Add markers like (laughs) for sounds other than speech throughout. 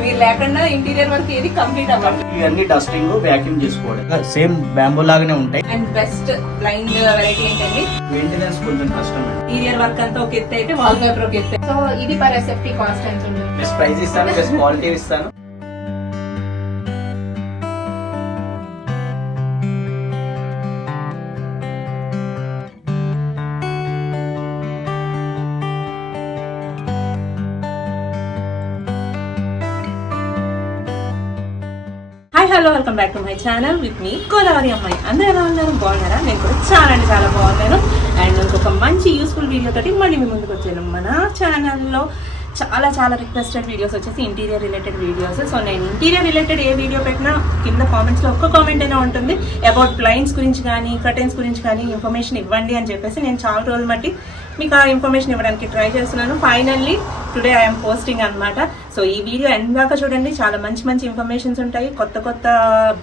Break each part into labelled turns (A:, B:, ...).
A: మీరు లేకుండా interior work ఏది కంప్లీట్ అవ్వదు.
B: ఇవన్నీ డస్టింగ్ వ్యాక్యూమ్ చేసుకోవడం. సేమ్ బ్యాంబో లాగానే ఉంటాయి.
A: అండ్ బెస్ట్ బ్లైండ్ వెరైటీ ఏంటండి?
B: మెయింటెనెన్స్ కొంచెం కష్టం
A: ఇంటీరియర్ వర్క్ అంతా ఒక ఎత్తు అయితే వాల్ పేపర్ ఒక ఎత్తు. సో ఇది పర్ ఎస్ఎఫ్టీ కాస్ట్ ఎంత ఉంటుంది
B: బెస్ట్ ప్రైస్ ఇస్తాను బెస్ట్ క్వాలిటీ ఇస్తాను.
A: Hello welcome back to my channel with మీ గోదావరి అమ్మాయి. అందరూ ఎలా ఉన్నారు? బాగున్నారా? నేను కూడా చాలా అంటే చాలా బాగున్నాను. అండ్ ఇంకొక మంచి యూస్ఫుల్ వీడియో తోటి మళ్ళీ మీ ముందుకు వచ్చాను మన ఛానల్లో చాలా చాలా రిక్వెస్టెడ్ వీడియోస్ వచ్చేసి ఇంటీరియర్ రిలేటెడ్ వీడియోస్ సో నేను ఇంటీరియర్ రిలేటెడ్ ఏ వీడియో పెట్టినా కింద కామెంట్స్లో ఒక్క కామెంట్ అయినా ఉంటుంది. అబౌట్ బ్లైండ్స్ గురించి కానీ కర్టెన్స్ గురించి కానీ ఇన్ఫర్మేషన్ ఇవ్వండి అని చెప్పేసి నేను చాలా రోజులు బట్టి మీకు ఆ ఇన్ఫర్మేషన్ ఇవ్వడానికి ట్రై చేస్తున్నాను. ఫైనల్లీ టుడే ఐఎమ్ పోస్టింగ్ అన్నమాట. సో ఈ వీడియో ఎందాక చూడండి చాలా మంచి మంచి ఇన్ఫర్మేషన్స్ ఉంటాయి. కొత్త కొత్త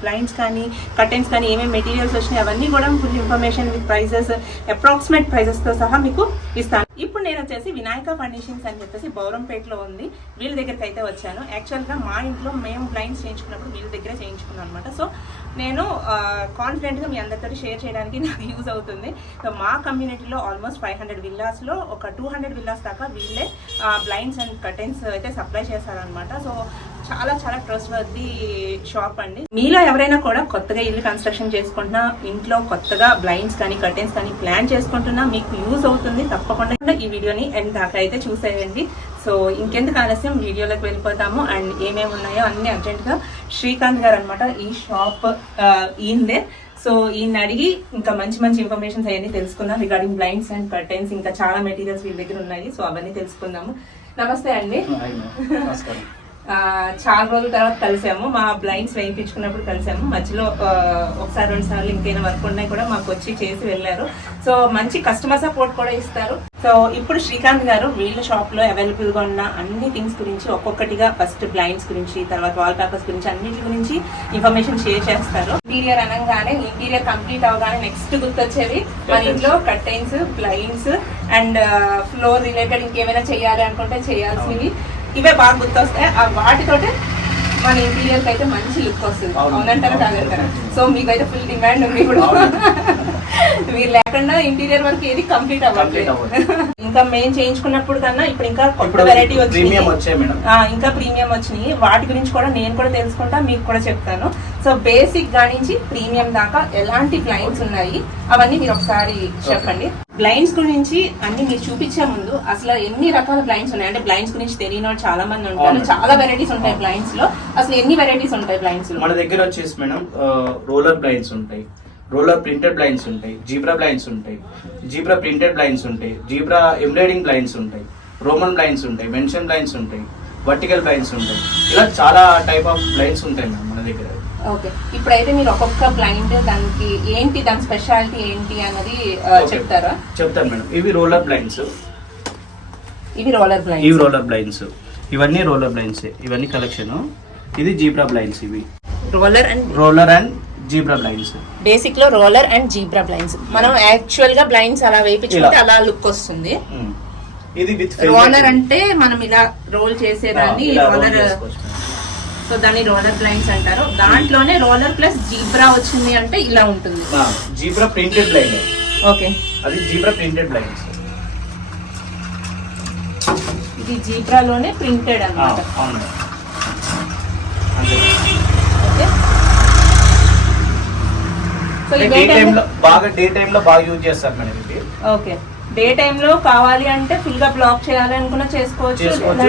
A: బ్లైండ్స్ కానీ కర్టెన్స్ కానీ ఏమేమి మెటీరియల్స్ వచ్చినాయి అవన్నీ కూడా full information with prices approximate ప్రైజెస్తో సహా మీకు ఇస్తాను. నేను వచ్చేసి వినాయక ఫర్నిషింగ్స్ అని చెప్పేసి బౌరంపేటలో ఉంది. వీళ్ళ దగ్గరికి అయితే వచ్చాను. యాక్చువల్గా మా ఇంట్లో మేము బ్లైండ్స్ చేయించుకున్నప్పుడు వీళ్ళ దగ్గరే చేయించుకున్నాం అనమాట సో నేను కాన్ఫిడెంట్గా మీ అందరితో షేర్ చేయడానికి (laughs) నాకు యూజ్ అవుతుంది. సో మా కమ్యూనిటీలో ఆల్మోస్ట్ ఫైవ్ హండ్రెడ్ విల్లాస్లో ఒక టూ హండ్రెడ్ విల్లాస్ దాకా వీళ్ళే బ్లైండ్స్ అండ్ కర్టెన్స్ అయితే సప్లై చేస్తారనమాట సో చాలా చాలా ట్రస్ట్ వర్ది షాప్ అండి. మీలో ఎవరైనా కూడా కొత్తగా ఇల్లు కన్స్ట్రక్షన్ చేసుకుంటున్నా ఇంట్లో కొత్తగా బ్లైండ్స్ కానీ కర్టెన్స్ కానీ ప్లాన్ చేసుకుంటున్నా మీకు యూజ్ అవుతుంది తప్పకుండా ఈ వీడియోని ఎండ్ దాకా అయితే చూసేయండి. సో ఇంకెందుకు ఆలస్యం? వీడియోలోకి వెళ్ళిపోతాము. అండ్ ఏమేమి ఉన్నాయో అన్ని అర్జెంట్గా శ్రీకాంత్ గారు అనమాట ఈ షాప్ ఈయనదే. సో ఈయన అడిగి ఇంకా మంచి మంచి ఇన్ఫర్మేషన్స్ అవన్నీ తెలుసుకుందాం రిగార్డింగ్ బ్లైండ్స్ అండ్ కర్టెన్స్ ఇంకా చాలా మెటీరియల్స్ వీళ్ళ దగ్గర ఉన్నాయి. సో అవన్నీ తెలుసుకుందాము. నమస్తే అండి. చాలా రోజుల తర్వాత కలిసాము. మా బ్లైండ్స్ వేయించుకున్నప్పుడు కలిసాము. మధ్యలో ఒకసారి రెండు సార్లు ఇంకైనా వర్క్ ఉన్నాయి కూడా మాకు వచ్చి చేసి వెళ్ళారు. సో మంచి కస్టమర్ సపోర్ట్ కూడా ఇస్తారు. సో ఇప్పుడు శ్రీకాంత్ గారు వీళ్ళ షాప్లో అవైలబుల్గా ఉన్న అన్ని థింగ్స్ గురించి ఒక్కొక్కటిగా ఫస్ట్ బ్లైండ్స్ గురించి తర్వాత వాల్ పేపర్స్ గురించి అన్నిటి గురించి ఇన్ఫర్మేషన్ షేర్ చేస్తారు. ఇంటీరియర్ అనగానే ఇంటీరియర్ కంప్లీట్ అవగానే నెక్స్ట్ గుర్తొచ్చేది. మన ఇంట్లో curtains blinds and floor related ఇంకేమైనా చేయాలి అనుకుంటే చేయాల్సినవి. ఇవే బాగా గుర్తొస్తాయి. ఆ వాటితోటే మన ఇంటీరియర్ అయితే మంచి లుక్ వస్తుంది.
B: అవును.
A: అవునంటారా కాదంటారా సో మీకు అయితే ఫుల్ డిమాండ్ ఉంది ఇప్పుడు. మీరు లేకుండా ఇంటీరియర్ వర్క్ ఏది కంప్లీట్ అవ్వట్లేదు. ఇంకా మేము చేయించుకున్నప్పుడు కన్నా ఇప్పుడు ఇంకా కొత్త వెరైటీ
B: ప్రీమియం
A: వచ్చింది
B: వచ్చాయి మేడం.
A: ఆ, ఇంకా ప్రీమియం వచ్చినాయి. వాటి గురించి కూడా నేను కూడా తెలుసుకుంటా మీకు కూడా చెప్తాను. సో బేసిక్గా నుంచి ప్రీమియం దాకా ఎలాంటి బ్లైండ్స్ ఉన్నాయి? అవన్నీ మీరు ఒకసారి చెప్పండి. బ్లైండ్స్ గురించి అన్ని మీరు చూపించే ముందు అసలు ఎన్ని రకాల బ్లైండ్స్ ఉన్నాయి? అంటే బ్లైండ్స్ గురించి తెలియని చాలా మంది ఉంటారు. చాలా వెరైటీస్ ఉంటాయి బ్లైండ్స్లో. అసలు ఎన్ని వెరైటీస్ ఉంటాయి బ్లైండ్స్లో?
B: మన దగ్గర వచ్చేసి మేడం రోలర్ బ్లైండ్స్ ఉంటాయి. రోలర్ ప్రింటెడ్ బ్లైండ్స్ ఉంటాయి. జీబ్రా బ్లైండ్స్ ఉంటాయి. జీబ్రా ప్రింటెడ్ బ్లైండ్స్ ఉంటాయి. జీబ్రా ఎంబ్రాయిడింగ్ బ్లైండ్స్ ఉంటాయి. రోమన్ బ్లైండ్స్ ఉంటాయి. మెన్షన్ బ్లైండ్స్ ఉంటాయి. వర్టికల్ బ్లైండ్స్ ఉంటాయి. ఇలా చాలా టైప్ ఆఫ్ బ్లైండ్స్ ఉంటాయి మేడం మన దగ్గర.
A: ఓకే. ఇప్పుడైతే మీరు ఒక్కొక్క బ్లైండ్ దానికి ఏంటి దాని స్పెషాలిటీ ఏంటి అన్నది
B: Okay.
A: చెప్తారా?
B: చెప్తాను మేడం. ఇవి రోలర్ బ్లైండ్స్.
A: ఇవి రోలర్
B: ఇవి
A: బ్లైండ్
B: రోలర్ బ్లైండ్స్. ఇవన్నీ రోలర్ బ్లైండ్స్. ఇవన్నీ కలెక్షన్. ఇది జీబ్రా బ్లైండ్స్ ఇవి.
A: Roller and
B: roller and zebra blinds.
A: బేసిక్లో roller and zebra blinds. మనం యాక్చువల్గా బ్లైండ్స్ అలా వేయించుకుంటే. అలా లుక్ వస్తుంది.
B: ఇది విత్
A: రోలర్ అంటే మనం ఇలా రోల్ చేసేదాన్ని రోలర్ సో దాన్ని రోలర్ బ్లైండ్స్ అంటారు. దాంట్లోనే రోలర్ ప్లస్ జీబ్రా వచ్చింది అంటే ఇలా ఉంటుంది.
B: Zebra printed blind.
A: ఓకే.
B: అది జీబ్రా ప్రింటెడ్ బ్లైండ్స్
A: ఇది జీబ్రాలోనే ప్రింటెడ్ అన్నమాట.
B: డే
A: ఇవే
B: టైమ్లో బాగా డే టైమ్లో బాగా యూజ్ చేస్తారు మేడం ఇది.
A: ఓకే. డే టైమ్లో కావాలి అంటే ఫుల్గా బ్లాక్ చేయాలి అనుకున్నా చేసుకోవచ్చు.
B: చేసుకోవచ్చు.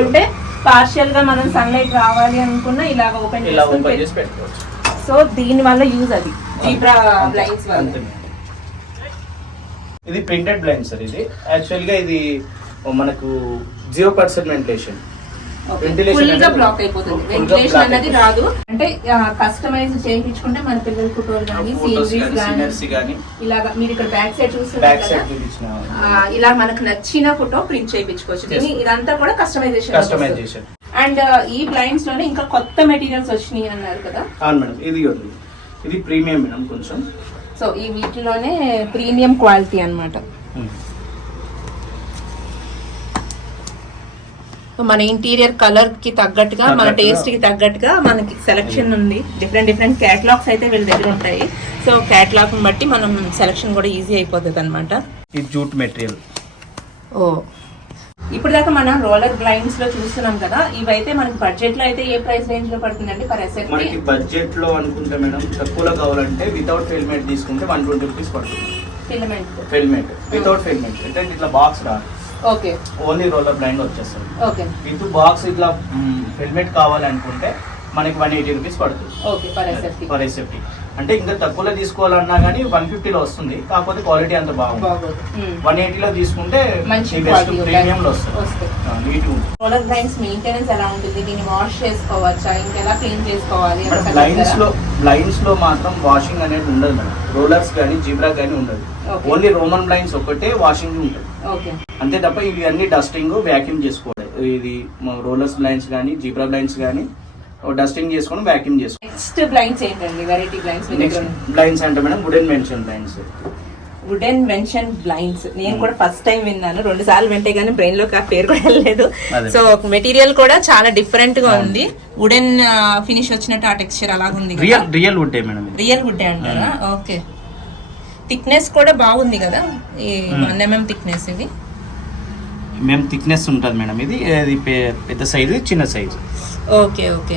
A: పార్షియల్గా మనం సన్లైట్ రావాలి అనుకున్నా ఇలాగ ఓపెన్
B: ఇలా ఓపెన్ చేసి పెట్టుకోవచ్చు.
A: సో దీని వల్ల యూజ్ అది. జీబ్రా బ్లైండ్స్ వల్ల.
B: ఇది ప్రింటెడ్ బ్లైండ్ సార్ ఇది. యాక్చువల్గా ఇది మనకు జీరో పర్సెంట్ వెంటిలేషన్ ఫుల్గా
A: బ్లాక్ అయిపోతుంది. వెంటిలేషన్ అనేది. రాదు. అంటే కస్టమైజ్ చేయించుకుంటే మన పిల్లల ఫోటోలు కానీ సీనరీస్
B: కానీ
A: ఇలాగా మీరు ఇక్కడ బ్యాక్ సైడ్ చూస్తున్నారు
B: బ్యాక్
A: కదా. ఇలా మనకు నచ్చిన ఫోటో ప్రింట్ చేయించుకోవచ్చు. ఇదంతా కూడా కస్టమైజేషన్
B: కస్టమైజేషన్
A: అండ్ ఈ బ్లైండ్స్లోనే ఇంకా కొత్త మెటీరియల్స్ వచ్చినాయి అన్నారు కదా.
B: అవును మేడం. ఇది ఇది ప్రీమియం మేడం కొంచెం.
A: సో ఈ వీటిలోనే ప్రీమియం క్వాలిటీ అన్నమాట. మన ఇంటీరియర్ కలర్కి తగ్గట్టుగా మన. టేస్ట్కి తగ్గట్టుగా మనకి సెలెక్షన్ ఉంది. డిఫరెంట్ డిఫరెంట్ క్యాటలాగ్స్ అయితే వీళ్ళ దగ్గర ఉంటాయి. సో క్యాటలాగ్ బట్టి మనం సెలెక్షన్ కూడా ఈజీ అయిపోతుంది అనమాట
B: ఇది జూట్ మెటీరియల్.
A: ఓ. ఇప్పుడు దాకా మనం రోలర్ బ్లైండ్స్లో చూస్తున్నాం కదా ఇవైతే మనకి బడ్జెట్లో అయితే ఏ ప్రైస్ రేంజ్లో పడుతుందండి పర్ ఎసెట్
B: మనకి బడ్జెట్లో అనుకుంటే మేడం తక్కువలో కావాలంటే వితౌట్ ఫిల్మెంట్ తీసుకుంటే వన్ ట్వంటీ రూపీస్ పడుతుంది.
A: ఫిలమెంట్
B: ఫిల్మెంట్ వితౌట్ ఫిల్మెంట్ అంటే ఇట్లా బాక్స్ రాదు
A: ఓకే
B: ఓన్లీ రోలర్ బ్లైండ్ వచ్చేస్తుంది.
A: ఓకే
B: విత్ బాక్స్ ఇట్లా ఫిల్మెంట్ కావాలనుకుంటే మనకి వన్ ఎయిటీ రూపీస్ పడుతుంది. ఫర్ సేఫ్టీ అంటే ఇంకా తక్కువలో తీసుకోవాలన్నా కానీ వన్ ఫిఫ్టీలో వస్తుంది. కాకపోతే క్వాలిటీ అంత బాగుంది. వన్ ఎయిటీలో తీసుకుంటే
A: మంచి
B: బెస్ట్ ప్రీమియంలో. వస్తుంది. ఉంటుంది.
A: రోలర్ బ్లైండ్స్ మెయింటెనెన్స్ ఎలా ఉంటుంది? దీన్ని వాష్ చేసుకోవచ్చా? ఇంకెలా క్లీన్ చేసుకోవాలి?
B: బ్లైండ్స్లో బ్లైండ్స్లో మాత్రం వాషింగ్ అనేది ఉండదు మేడం. రోలర్స్ కానీ జీబ్రా కానీ ఉండదు. ఓన్లీ రోమన్ బ్లైండ్స్ ఒకటే వాషింగ్ ఉంటుంది.
A: ఓకే
B: అంతే తప్ప ఇవి అన్ని డస్టింగ్ వ్యాక్యూమ్ చేసుకోవాలి ఇది రోలర్స్ బ్లైండ్స్ కానీ జీబ్రా బ్లైండ్స్ కానీ డస్టింగ్ చేసుకొని వ్యాక్యూమ్ చేసుకోవాలి
A: నెక్స్ట్ బ్లైండ్స్ ఏంటండి? వెరైటీ బ్లైండ్స్
B: నెక్స్ట్ బ్లైండ్స్ అంటే madam wooden mention blinds
A: wooden mention blinds నేను కూడా ఫస్ట్ టైం విన్నాను. రెండు సార్లు వింటే గానీ బ్రెయిన్లోకి ఆ పేరు కూడా వెళ్ళలేదు. సో మెటీరియల్ కూడా చాలా డిఫరెంట్గా ఉంది. వుడెన్ ఫినిష్ వచ్చినట్టు ఆ texture అలాగుంది
B: real real wood madam
A: real wood అంటారా? ఓకే థిక్నెస్ కూడా బాగుంది కదా? ఈ వన్ ఎంఎం థిక్నెస్ ఇది.
B: మేము థిక్నెస్ ఉంటుంది మేడం. ఇది ఇది పెద్ద సైజు చిన్న సైజు
A: ఓకే ఓకే.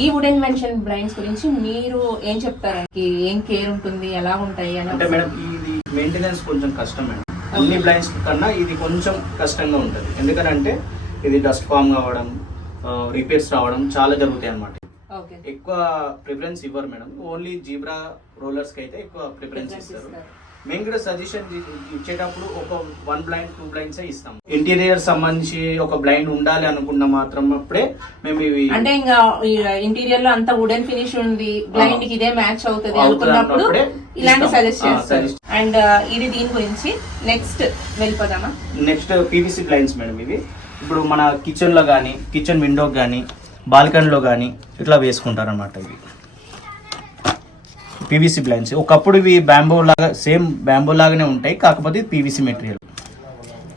A: ఈ వుడెన్ మెన్షన్ బ్లైండ్స్ గురించి మీరు ఏం చెప్తారండి ఏం కేర్ ఉంటుంది? ఎలా ఉంటాయి? అని
B: అంటే మేడం ఇది మెయింటెనెన్స్ కొంచెం కష్టం మేడం. అన్ని బ్లైండ్స్ కన్నా ఇది కొంచెం కష్టంగా ఉంటుంది. ఎందుకంటే ఇది డస్ట్ ఫామ్ కావడం రిపేర్స్ రావడం చాలా జరుగుతాయి అన్నమాట. ఎక్కువ ప్రిఫరెన్స్ ఇవ్వరు మేడం. ఓన్లీ జీబ్రా రోలర్స్కి అయితే ఎక్కువ ప్రిఫరెన్స్ ఇస్తారు. మేము కూడా సజెషన్ ఇచ్చేటప్పుడు ఒక వన్ బ్లైండ్ టూ బ్లైండ్స్ ఇస్తాం. ఇంటీరియర్ సంబంధించి ఒక బ్లైండ్ ఉండాలి అనుకున్న మాత్రం అప్పుడే మేము ఇవి
A: అంటే ఇంకా ఇంటీరియర్లో అంతా వుడెన్ ఫినిష్ ఉంది బ్లైండ్కి ఇదే మ్యాచ్ అవుతుంది అనుకున్నప్పుడు ఇలాంటి. సజెస్ట్. అండ్ ఇది దీని గురించి నెక్స్ట్ వెళ్ళిపోదామా?
B: నెక్స్ట్ పీవీసీ బ్లైండ్స్ మేడం ఇవి. ఇప్పుడు మన కిచెన్లో కానీ కిచెన్ విండోకి కానీ బాల్కనీలో కానీ ఇట్లా వేసుకుంటారు అనమాట ఇవి పీవీసీ బ్లైండ్స్ ఒకప్పుడు ఇవి బ్యాంబో లాగా సేమ్ బ్యాంబో లాగానే ఉంటాయి కాకపోతే పీవీసీ మెటీరియల్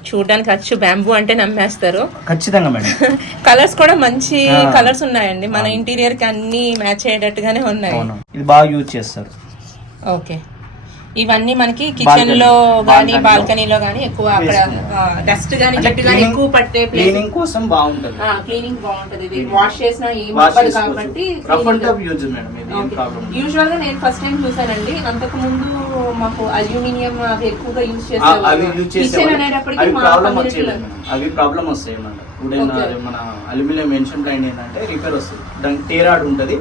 A: చూడడానికి అచ్చు బ్యాంబూ అంటే నమ్మేస్తారు.
B: ఖచ్చితంగా మేడం. (laughs)
A: కలర్స్ కూడా మంచి. కలర్స్ ఉన్నాయండి. మన ఇంటీరియర్కి అన్ని మ్యాచ్ అయ్యేటట్టుగానే ఉన్నాయి.
B: ఇది బాగా యూజ్ చేస్తారు.
A: ఓకే ఇవన్నీ మనకి
B: కిచెన్లో.
A: గానీ. బాల్కనీలో గానీ ఎక్కువ అక్కడ డస్ట్ గానీ జట్టు గానీ ఎక్కువ పట్టే
B: క్లీనింగ్ కోసం బాగుంటుంది.
A: క్లీనింగ్ బాగుంటది. ఇది వాష్ చేసినా ఏం అవ్వదు కాబట్టి యూజువల్గా. నేను ఫస్ట్ టైం చూసానండి అంతకు ముందు మాకు అల్యూమినియం అవి ఎక్కువగా యూజ్
B: అవి యూజ్ చేసే
A: కిచెన్ అనేటప్పటికి మా.
B: అవి ప్రాబ్లం వస్తాయి అన్నమాట. మన అల్యూమినియం మెన్షన్ బ్లైండ్ ఏంటంటే రిపేర్ వస్తుంది. దానికి టేరాడ్ ఉంటుంది.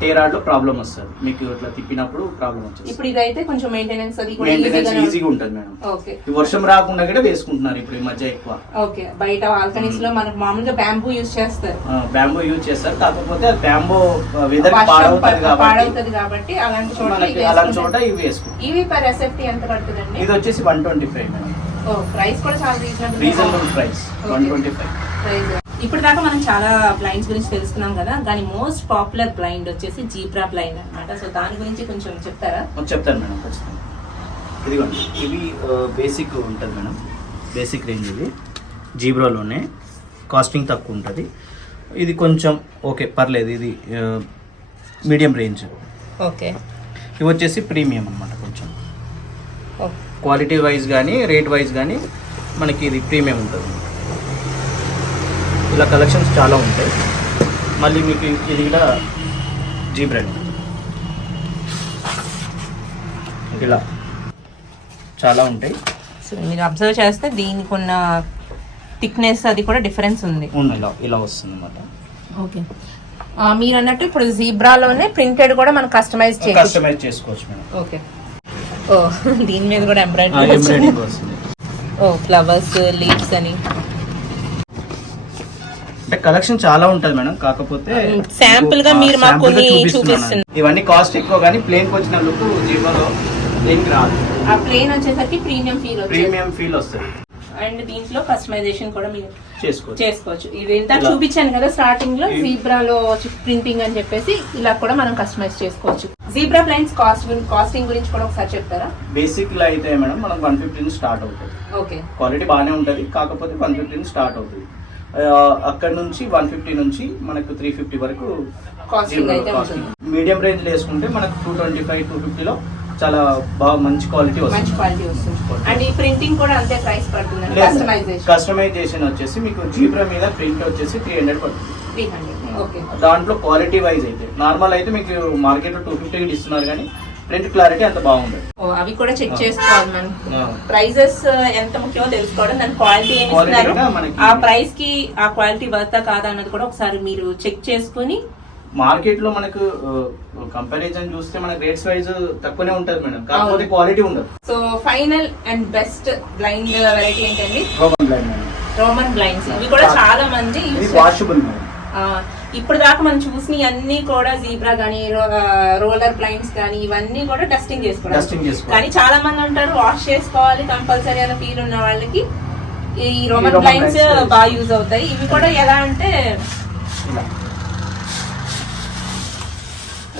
B: టేరాడ్లో ప్రాబ్లం వస్తుంది? మీకు ఇట్లా తిప్పినప్పుడు ప్రాబ్లం వచ్చేస్తుంది.
A: ఇప్పుడు ఇదైతే కొంచెం మెయింటెనెన్స్ అది కూడా
B: మెయింటెనెన్స్
A: ఈజీగా
B: ఉంటుంది మేడం.
A: ఓకే.
B: వర్షం రాకుండా కూడా వేసుకుంటున్నారు ఇప్పుడు ఈ మధ్య ఎక్కువ.
A: ఓకే. బయట బాల్కనీస్లో మనకు మామూలుగా బ్యాంబూ యూజ్ చేస్తారు.
B: బ్యాంబో యూజ్ చేస్తారు. కాకపోతే బ్యాంబో వెదర్ పాడవుతుంది కాబట్టి
A: అలాంటి చోట
B: అలాంటి. చోట ఇవి వేసుకుంటాం
A: ఇవి పర్ ఎస్ఎఫ్టీ ఎంత పడుతుందండి?
B: ఇది వచ్చేసి వన్ ట్వంటీ ఫైవ్ మేడం.
A: ఓ ప్రైస్ కూడా చాలా reasonable
B: reasonable price one twenty five
A: price ఇప్పుడు దాకా మనం చాలా బ్లైండ్స్ గురించి తెలుసుకున్నాం కదా దాని మోస్ట్ పాపులర్ బ్లైండ్ వచ్చేసి జీబ్రా బ్లైండ్ అన్నమాట. సో దాని గురించి కొంచెం చెప్తారా?
B: చెప్తాను మేడం ఖచ్చితంగా. ఇదిగోండి ఇవి బేసిక్ ఉంటుంది మేడం. బేసిక్ రేంజ్ ఇది. జీబ్రోలోనే కాస్టింగ్ తక్కువ ఉంటుంది. ఇది కొంచెం ఓకే పర్లేదు ఇది మీడియం రేంజ్
A: ఓకే.
B: ఇవి వచ్చేసి ప్రీమియం అనమాట కొంచెం. క్వాలిటీ వైజ్ కానీ రేట్ వైజ్ కానీ మనకి ఇది ప్రీమియం ఉంటుంది. ఇలా కలెక్షన్స్ చాలా ఉంటాయి. మళ్ళీ మీకు ఇది కూడా జీ బ్రాండ్ ఇలా చాలా ఉంటాయి.
A: సో మీరు అబ్జర్వ్ చేస్తే దీనికి ఉన్న థిక్నెస్ అది కూడా డిఫరెన్స్ ఉంది.
B: ఇలా ఇలా వస్తుంది అనమాట
A: ఓకే మీరు అన్నట్టు ఇప్పుడు జీబ్రాలోనే ప్రింటెడ్ కూడా మనం కస్టమైజ్ చేయొచ్చు.
B: కస్టమైజ్ చేసుకోవచ్చు మేడం.
A: ఓకే. ఓ (laughs) దీని మీద కూడా ఎంబ్రాయిడరీ ఓ ఫ్లవర్స్ లీవ్స్ అని.
B: అంటే కలెక్షన్ చాలా ఉంటుంది మేడం. కాకపోతే
A: Sample గా మీరు మాకు కొన్ని. చూపిస్తున్నారు.
B: ఇవన్నీ కాస్ట్ ఎక్కువ కానీ ప్లేన్ వచ్చిన లుక్ జీవోలో ప్లేన్ రాదు.
A: ఆ ప్లేన్ వచ్చేసరికి ప్రీమియం ఫీల్
B: ప్రీమియం ఫీల్ వస్తుంది.
A: అండ్ దీంట్లో కస్టమైజేషన్ కూడా మీరు
B: చేసుకోవచ్చు.
A: చేసుకోవచ్చు. ఇది ఇంత. చూపించాను కదా స్టార్టింగ్లో
B: ఈ-
A: జీబ్రాలో ప్రింటింగ్ అని చెప్పేసి ఇలా కూడా మనం కస్టమైజ్ చేసుకోవచ్చు. జీబ్రా బ్లైండ్స్ కాస్ట్ కాస్టింగ్ గురించి కూడా ఒకసారి చెప్తారా?
B: బేసిక్లో అయితే మేడం మనం వన్ ఫిఫ్టీ స్టార్ట్ అవుతుంది.
A: ఓకే
B: క్వాలిటీ బాగానే ఉంటుంది కాకపోతే వన్ ఫిఫ్టీ స్టార్ట్ అవుతుంది. అక్కడ నుంచి వన్ ఫిఫ్టీ నుంచి మనకు త్రీ ఫిఫ్టీ వరకు మీడియం రేంజ్ వేసుకుంటే మనకు టూ ట్వంటీ ఫైవ్ టూ ఫిఫ్టీలో చాలా బాగా మంచి క్వాలిటీ వస్తుంది.
A: అండ్ ఈ ప్రింటింగ్ కూడా అంతే ప్రైస్ పడుతుంది కస్టమైజేషన్
B: వచ్చేసి మీకు జీబ్రా మీద ప్రింట్ వచ్చేసి త్రీ హండ్రెడ్ పడుతుంది. దాంట్లో క్వాలిటీ వైజ్ అయితే. నార్మల్ అయితే మీకు మార్కెట్లో టూ ఫిఫ్టీ ఇస్తున్నారు కానీ ప్రింట్ క్లారిటీ అంత బాగుండదు
A: ఓ, అవి కూడా చెక్ చేసుకోవాలి మనం. ప్రైజెస్ ఎంత ముఖ్యమో తెలుసుకోవడం దాని క్వాలిటీ ఏమి ఇస్తున్నారు ఆ ప్రైస్కి ఆ క్వాలిటీ వర్తా కాదా అన్నది కూడా ఒకసారి మీరు చెక్ చేసుకుని
B: మార్కెట్లో మనకు కంపారిజన్ చూస్తే మనకు రేట్స్ వైజ్ తక్కువనే ఉంటది మేడం కాకపోతే. క్వాలిటీ ఉండదు.
A: So final and best blind variety ఏంటండి?
B: రోమన్ బ్లైండ్
A: రోమన్ బ్లైండ్స్ ఇవి కూడా చాలా మంది.
B: వాషబుల్ మేడం
A: ఇప్పుడు దాకా మనం చూసిన అన్ని కూడా జీబ్రా కానీ రోలర్ బ్లైండ్స్ కానీ ఇవన్నీ కూడా చేసుకోవడం.
B: Testing చేసుకోవాలి.
A: కానీ చాలా మంది ఉంటారు వాష్ చేసుకోవాలి కంపల్సరీ అనే ఫీల్ ఉన్న వాళ్ళకి ఈ రోమన్
B: blinds
A: బాగా యూజ్ అవుతాయి. ఇవి కూడా ఎలా అంటే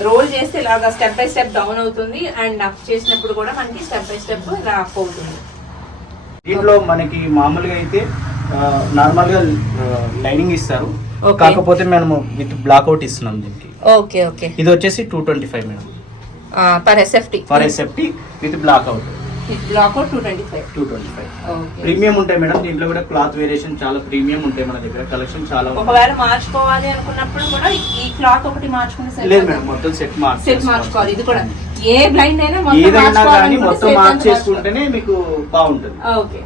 A: రోల్ చేస్తే ఇలాగా స్టెప్ బై స్టెప్ డౌన్ అవుతుంది అండ్ అప్ చేసినప్పుడు కూడా మనకి స్టెప్ బై స్టెప్ ఇలా అప్ అవుతుంది.
B: దీంట్లో మనకి మామూలుగా అయితే నార్మల్గా లైనింగ్ ఇస్తారు. కాకపోతే మనము విత్ బ్లాక్అవుట్ ఇస్తున్నాం దీనికి.
A: Okay okay.
B: ఇది వచ్చేసి two twenty five madam
A: per SFT
B: for safety with blackout
A: black two twenty five
B: two twenty five
A: okay.
B: Premium ఉంటాయి మేడం దీంట్లో కూడా క్లాత్ వేరియేషన్ చాలా ప్రీమియం ఉంటాయి మన దగ్గర కలెక్షన్ చాలా.
A: ఒకవేళ మార్చుకోవాలి అనుకున్నప్పుడు కూడా ఈ క్లాత్ ఒకటి మార్చుకుని
B: లేదు మేడం మొత్తం సెట్ మార్చ్
A: సెట్ మార్చుకోవాలి ఇది కూడా. ఏ బ్లైండ్ అయినా మొత్తం
B: ఏదైనా కానీ మొత్తం
A: set
B: మార్చ్
A: అంతా
B: చేసుకుంటేనే మీకు బాగుంటుంది.
A: ఓకే.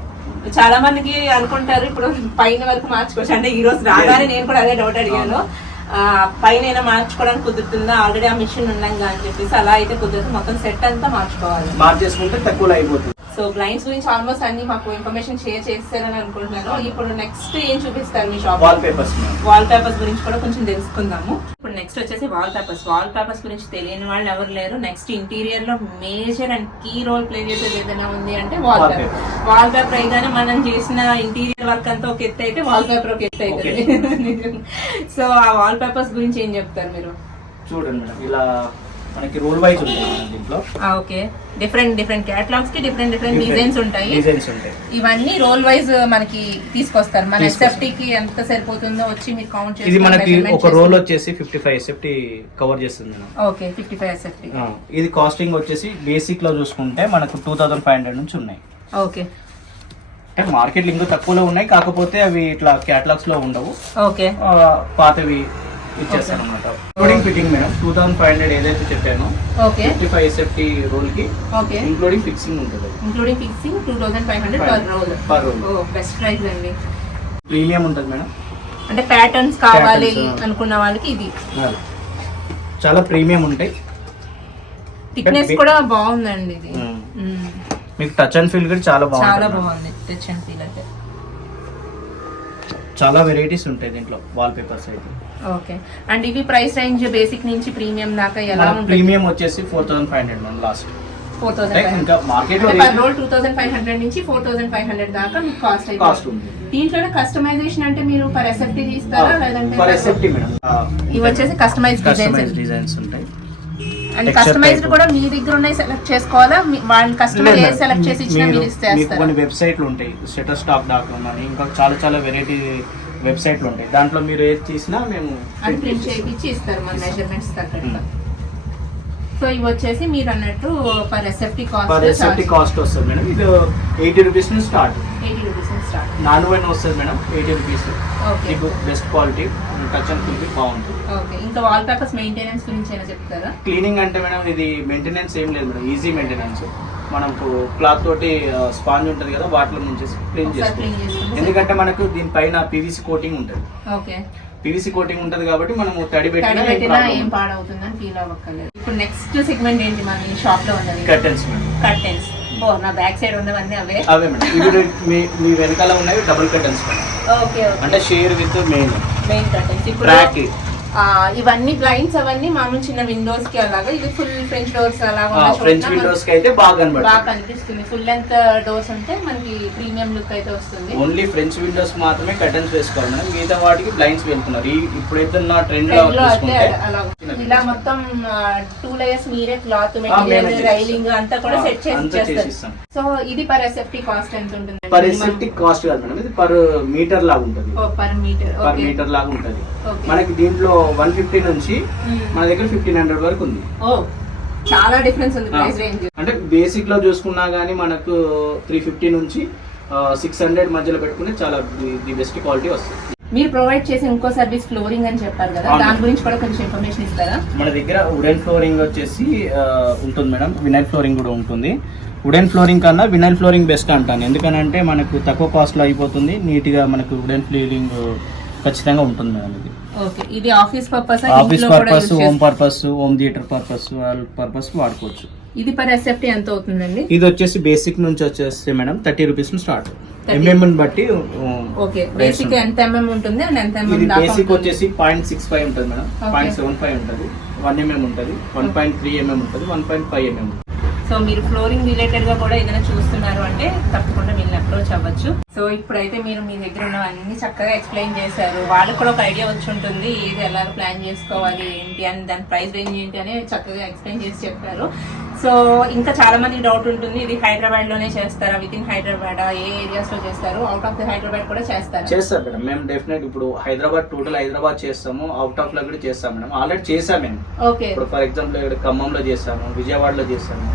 A: చాలా మందికి అనుకుంటారు ఇప్పుడు పైన వరకు మార్చుకోవచ్చు. అంటే ఈ రోజు రాగానే నేను కూడా అదే డౌట్ అడిగాను. పైన మార్చుకోవడానికి కుదురుతుందా? ఆల్రెడీ ఆ మిషన్ ఉన్నాం అని చెప్పేసి అలా అయితే కుదరదు. మొత్తం సెట్ అంతా మార్చుకోవాలి.
B: మార్చ్ చేసుకుంటే తక్కువలో అయిపోతుంది
A: సో బ్లైండ్స్ గురించి ఆల్మోస్ట్ అన్ని మాకు ఇన్ఫర్మేషన్ షేర్ చేస్తారని అనుకుంటున్నాను. ఇప్పుడు నెక్స్ట్ ఏం చూపిస్తారు మీ shop
B: wallpapers
A: wallpapers గురించి కూడా కొంచెం తెలుసుకుందాము. ఇప్పుడు నెక్స్ట్ వచ్చేసి వాల్ పేపర్స్ వాల్ పేపర్స్ గురించి తెలియని వాళ్ళు ఎవరు లేరు. Next ఇంటీరియర్లో major and key role play చేసేది ఏదైనా ఉంది అంటే వాల్ పేపర్. వాల్ పేపర్ అయితేనే మనం చేసిన ఇంటీరియర్ వర్క్ అంతా ఒక ఎత్తు అయితే వాల్ పేపర్ ఒక ఎత్తు అవుతుంది. (laughs) సో ఆ వాల్ పేపర్స్ గురించి ఏం చెప్తారు మీరు?
B: చూడండి మేడం ఇలా మనకి రోల్ వైజ్ ఉంటాయి మేడం దీంట్లో.
A: ఓకే. డిఫరెంట్ డిఫరెంట్ క్యాటలాగ్స్కి డిఫరెంట్ డిఫరెంట్ డిజైన్స్ ఉంటాయి.
B: డిజైన్స్ ఉంటాయి.
A: ఇవన్నీ రోల్ వైజ్ మనకి తీసుకొస్తారు. మన. ఎస్ఎఫ్టీ కి ఎంత సరిపోతుందో వచ్చి మీరు కౌంట్
B: ఇది మనకి ఒక రోల్ వచ్చేసి ఫిఫ్టీ ఫైవ్ ఎస్ఎఫ్టీ కవర్ చేస్తుంది madam.
A: Okay fifty five SFT
B: ఆ, ఇది కాస్టింగ్ వచ్చేసి బేసిక్లో చూసుకుంటే మనకు టూ థౌసండ్ ఫైవ్ హండ్రెడ్ నుంచి ఉన్నాయి.
A: ఓకే.
B: అంటే మార్కెట్ ఇంకా తక్కువలో ఉన్నాయి కాకపోతే అవి ఇట్లా క్యాటలాగ్స్లో ఉండవు.
A: ఓకే.
B: పాతవి ఇచ్చేస్తాను అనమాట including fitting madam two thousand five hundred ఏదైతే చెప్పానో
A: ఓకే
B: ఫిఫ్టీ ఫైవ్ ఎస్ఎఫ్టీ రోల్కి
A: ఓకే
B: ఇంక్లూడింగ్ ఫిక్సింగ్ ఉంటుంది
A: including fixing two thousand five hundred per roll
B: roll.
A: ఓ బెస్ట్ ప్రైస్ అండి.
B: ప్రీమియం ఉంటుంది మేడం
A: అంటే ప్యాటర్న్స్ కావాలి
B: Patterns, ఆ.
A: అనుకున్న వాళ్ళకి ఇది.
B: చాలా ప్రీమియం ఉంటాయి.
A: థిక్నెస్ కూడా బాగుందండి ఇది.
B: Mm.
A: Mm.
B: మీకు టచ్ అండ్ ఫీల్ కూడా చాలా
A: చాలా
B: బాగుంటుంది
A: బాగుంది టచ్ అండ్ ఫీల్ అయితే.
B: చాలా వెరైటీస్ ఉంటాయి దీంట్లో వాల్ పేపర్స్ అయితే.
A: ఓకే. అండ్ ఇవి ప్రైస్ రేంజ్ బేసిక్ నుంచి ప్రీమియం దాకా ఎలా ఉంటుంది?
B: ప్రీమియం వచ్చేసి four thousand five hundred madam last
A: four thousand మార్కెట్లో roll two thousand five hundred నుంచి ఫోర్ థౌసండ్ ఫైవ్ హండ్రెడ్ దాకా మీకు కాస్ట్
B: కాస్ట్ ఉంది
A: దీంట్లో కస్టమైజేషన్ అంటే మీరు పర్ ఎస్ఎఫ్టీ తీస్తారా? లేదంటే
B: ఎస్ఎఫ్టీ మేడం.
A: ఇవి వచ్చేసి కస్టమైజ్ డిజైన్స్
B: డిజైన్స్ ఉంటాయి.
A: And customised. కూడా మీ దగ్గర ఉన్నాయి సెలెక్ట్ చేసుకోవాలా? వాళ్ళు
B: లేదు,
A: సెలెక్ట్ చేసి ఇచ్చినా
B: మీరు- కొన్ని వెబ్సైట్లు ఉంటాయి షటర్ స్టాక్ డాట్ కామ్ అని ఇంకా చాలా చాలా వెరైటీ వెబ్సైట్లు ఉంటాయి. దాంట్లో మీరు ఏది చేసినా మేము
A: అది ప్రింట్ చేయించి ఇస్తారు మన మెజర్మెంట్స్ తగ్గట్టుగా. సో ఇవి వచ్చేసి మీరు అన్నట్టు per SFT
B: per SFT
A: cost
B: cost వస్తుంది మేడం. ఇది ఎయిటీ రూపీస్ నుంచి start.
A: Eighty rupees start.
B: Non woven వస్తుంది మేడం ఎయిటీ రూపీస్.
A: ఓకే.
B: మీకు best quality touch and full బాగుంటుంది.
A: ఓకే. ఇంకా వాల్ పేపర్స్ మెయింటెనెన్స్ గురించి అయినా చెప్తారా?
B: క్లీనింగ్ అంటే మేడం ఇది మెయింటెనెన్స్ ఏం లేదు మేడం ఈజీ మెయింటెనెన్స్ మనకు క్లాత్ తోటి స్పాంజ్ ఉంటుంది కదా వాటిలో నుంచి క్లీన్ చేసుకోవాలి ఎందుకంటే మనకు దీనిపైన పీవీసీ కోటింగ్ ఉంటుంది.
A: ఓకే.
B: పీవీసీ కోటింగ్ ఉంటుంది కాబట్టి మనము తడి
A: పెట్టినా ఏం పాడవుతుందని ఫీల్ అవ్వక్కర్లేదు. ఇప్పుడు నెక్స్ట్ సెగ్మెంట్ ఏంటి మన షాప్లో ఉన్నది.
B: కర్టెన్స్
A: కర్టెన్స్ ఓ నా బ్యాక్ సైడ్ ఉన్నవన్నీ అవే?
B: అవే మేడం ఇవి మీ మీ వెనకాల ఉన్నవి డబుల్ కర్టెన్స్
A: ఓకే
B: అంటే share with main
A: main curtains ఇప్పుడు ఇవన్నీ బ్లైండ్స్ అవన్నీ మామూలు చిన్న విండోస్కి అలాగా. ఇది ఫుల్ ఫ్రెంచ్ డోర్స్ అలాగా
B: ఫ్రెంచ్ విండోస్కి అయితే బాగా
A: బాగా
B: కనబడుతుంది
A: కనిపిస్తుంది. ఫుల్ లెంత్ డోర్స్ ఉంటే మనకి ప్రీమియం లుక్ అయితే వస్తుంది.
B: ఓన్లీ ఫ్రెంచ్ విండోస్ మాత్రమే కర్టన్స్ వేసుకోవాలి మేడం మిగతా వాటికి బ్లైండ్స్ వెళ్తున్నారు ఇప్పుడైతే ఉన్న
A: ట్రెండ్లో ఇలా మొత్తం టూ లేయర్స్ మీరే క్లాత్ మెటీరియల్. రైలింగ్ అంతా కూడా సెట్ చేసి. సో ఇది పర్ ఎస్ఎఫ్టీ కాస్ట్ ఎంత ఉంటుంది?
B: పర్ ఎసెప్టిక్ కాస్ట్ కాదు మేడం. ఇది పర్ మీటర్ లాగా ఉంటుంది.
A: పర్ మీటర్
B: పర్ మీటర్ లాగా ఉంటుంది. మనకి దీంట్లో వన్ ఫిఫ్టీ నుంచి మన దగ్గర ఫిఫ్టీన్ హండ్రెడ్ వరకు ఉంది.
A: ఓ చాలా డిఫరెన్స్ ఉంది. ప్రైస్ రేంజ్
B: అంటే బేసిక్లో చూసుకున్నా గానీ మనకు త్రీ ఫిఫ్టీ నుంచి సిక్స్ హండ్రెడ్ మధ్యలో పెట్టుకుని చాలా ది బెస్ట్ క్వాలిటీ వస్తుంది.
A: మీరు ప్రొవైడ్ చేసే ఇంకో సర్వీస్ ఫ్లోరింగ్ అని చెప్పారు కదా. దాని గురించి కూడా కొంచెం ఇన్ఫర్మేషన్ ఇస్తారా?
B: మన దగ్గర వుడెన్ ఫ్లోరింగ్ వచ్చేసి ఉంటుంది మేడం. వినైల్ ఫ్లోరింగ్ కూడా ఉంటుంది. వుడెన్ ఫ్లోరింగ్ కన్నా వినైల్ ఫ్లోరింగ్ బెస్ట్ అంటాను. ఎందుకనంటే మనకు తక్కువ కాస్ట్లో అయిపోతుంది. నీట్గా మనకు వుడెన్ ఫ్లోరింగ్ ఖచ్చితంగా ఉంటుంది మేడం ఇది.
A: ఇది office purpose?
B: Office purpose home purpose home theatre purpose purpose వాడుకోవచ్చు.
A: ఇది పర్ ఎస్ఎఫ్టీ ఎంత అవుతుందండి?
B: ఇది వచ్చేసి బేసిక్ నుంచి వచ్చేస్తే madam thirty rupees start
A: 30.
B: MM బట్టి
A: ఓకే
B: Price
A: బేసిక్. ఎంత ఎంఎం ఉంటుంది అండ్ ఎంత ఎంఎం
B: బేసిక్? వచ్చేసి పాయింట్ సిక్స్ ఫైవ్ ఉంటుంది మేడం. పాయింట్ సెవెన్ ఫైవ్ ఉంటుంది. వన్ ఎంఎం ఉంటుంది. వన్ పాయింట్ త్రీ ఎంఎం ఉంటుంది. One point five MM
A: so మీరు ఫ్లోరింగ్ రిలేటెడ్గా కూడా ఏదైనా చూస్తున్నారు అంటే తప్పకుండా మీరు అప్రోచ్ అవ్వచ్చు. సో ఇప్పుడైతే మీరు మీ దగ్గర ఉన్న అన్ని చక్కగా ఎక్స్ప్లెయిన్ చేశారు. వాళ్ళకు కూడా ఒక ఐడియా వచ్చి ఉంటుంది. ఏది ఎలా ప్లాన్ చేసుకోవాలి ఏంటి అని దాని ప్రైస్ రేంజ్ ఏంటి అని చక్కగా ఎక్స్ప్లెయిన్ చేసి చెప్పారు. సో ఇంకా చాలా మందికి డౌట్ ఉంటుంది ఇది హైదరాబాద్లోనే చేస్తారా విత్ ఇన్ హైదరాబాద్ ఏ ఏరియాస్లో చేస్తారు? అవుట్ ఆఫ్ ది హైదరాబాద్ కూడా చేస్తారా?
B: చేస్తారు మేడం. మేము డెఫినెట్ ఇప్పుడు హైదరాబాద్ టోటల్ హైదరాబాద్ చేస్తాము అవుట్ ఆఫ్లో కూడా చేస్తాం మేడం. ఆల్రెడీ చేసాం మేము.
A: ఓకే
B: ఇప్పుడు ఫర్ ఎగ్జాంపుల్ ఇక్కడ ఖమ్మంలో చేస్తాము విజయవాడలో చేస్తాము.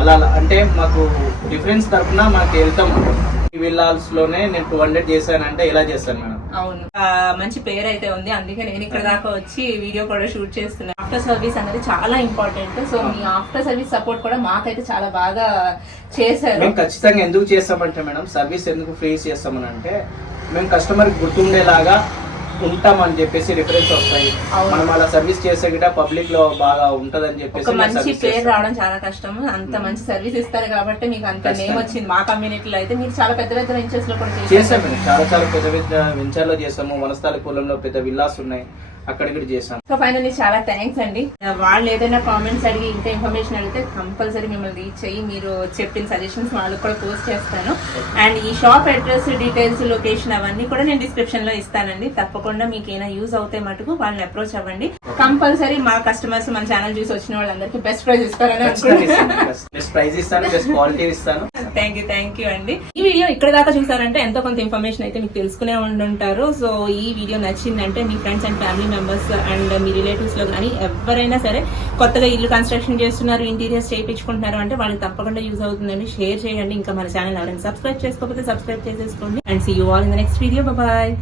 B: అలా అలా అంటే మాకు డిఫరెన్స్ తరఫున మాకు వెళ్తాం విల్లాల్స్లోనే నేను టూ హండ్రెడ్ చేశానంటే ఎలా చేస్తాను మేడం?
A: అవును. మంచి పేరు అయితే ఉంది. అందుకే నేను ఇక్కడ దాకా వచ్చి వీడియో కూడా షూట్ చేస్తున్నాను ఆఫ్టర్ సర్వీస్ అనేది చాలా ఇంపార్టెంట్ సో మీ ఆఫ్టర్ సర్వీస్ సపోర్ట్ కూడా మాకైతే చాలా బాగా చేశారు.
B: మేము ఖచ్చితంగా ఎందుకు చేస్తామంటే మేడం సర్వీస్ ఎందుకు ఫ్రీ చేస్తామని అంటే మేము కస్టమర్ గుర్తుండేలాగా ఉంటామని చెప్పేసి రిఫరెన్స్ వస్తాయి. మనం అలా సర్వీస్ చేసే గిట పబ్లిక్లో బాగా ఉంటదని చెప్పేసి
A: మంచి పేరు
B: చేస్తాం.
A: రావడం చాలా కష్టం. అంత మంచి సర్వీస్ ఇస్తారు కాబట్టి మీకు అంత నేమ్. వచ్చింది మా కమ్యూనిటీలో అయితే. మీరు చాలా పెద్ద పెద్ద వెంచర్స్లో కూడా
B: చేసాం
A: చేశారు
B: మేడం చాలా చాలా పెద్ద పెద్ద వెంచర్లో చేసాము వనస్థాలి పొలంలో పెద్ద విల్లాస్ ఉన్నాయి. అక్కడ ఇక్కడ చేసాం
A: సో ఫైనల్లీ చాలా థ్యాంక్స్ అండి. వాళ్ళు ఏదైనా కామెంట్స్ అడిగి ఇంకా ఇన్ఫర్మేషన్ అడిగితే కంపల్సరీ మిమ్మల్ని రీచ్ అయ్యి మీరు చెప్పిన సజెషన్స్ వాళ్ళకి కూడా పోస్ట్ చేస్తాను. అండ్ ఈ షాప్ అడ్రస్ డీటెయిల్స్ లొకేషన్ అవన్నీ కూడా నేను డిస్క్రిప్షన్లో ఇస్తానండి. తప్పకుండా మీకు ఏమైనా యూజ్ అవుతే మటుకు వాళ్ళని అప్రోచ్ అవ్వండి. కంపల్సరీ మా కస్టమర్స్ మన ఛానల్ చూసి వచ్చిన వాళ్ళందరికీ బెస్ట్ ప్రైస్ ఇస్తారని
B: బెస్ట్ ప్రైజ్ ఇస్తాను. బెస్ట్ క్వాలిటీ ఇస్తాను.
A: థ్యాంక్ యూ థ్యాంక్ యూ అండి. ఈ వీడియో ఇక్కడ దాకా చూసారంటే ఎంతో కొంత ఇన్ఫర్మేషన్ అయితే మీకు తెలుసుకునే ఉండుంటారు. సో ఈ వీడియో నచ్చిందంటే మీ friends and family members and మీ రిలేటివ్స్లో కానీ ఎవరైనా సరే కొత్తగా ఇల్లు కన్స్ట్రక్షన్ చేస్తున్నారు ఇంటీరియర్స్ చేయించుకుంటున్నారు అంటే వాళ్ళకి తప్పకుండా యూజ్ అవుతుందండి. షేర్ చేయండి. ఇంకా మన ఛానల్ ఎవరైనా సబ్స్క్రైబ్ చేసుకోకపోతే సబ్స్క్రైబ్ చేసేసుకోండి. And see you all in the next video bye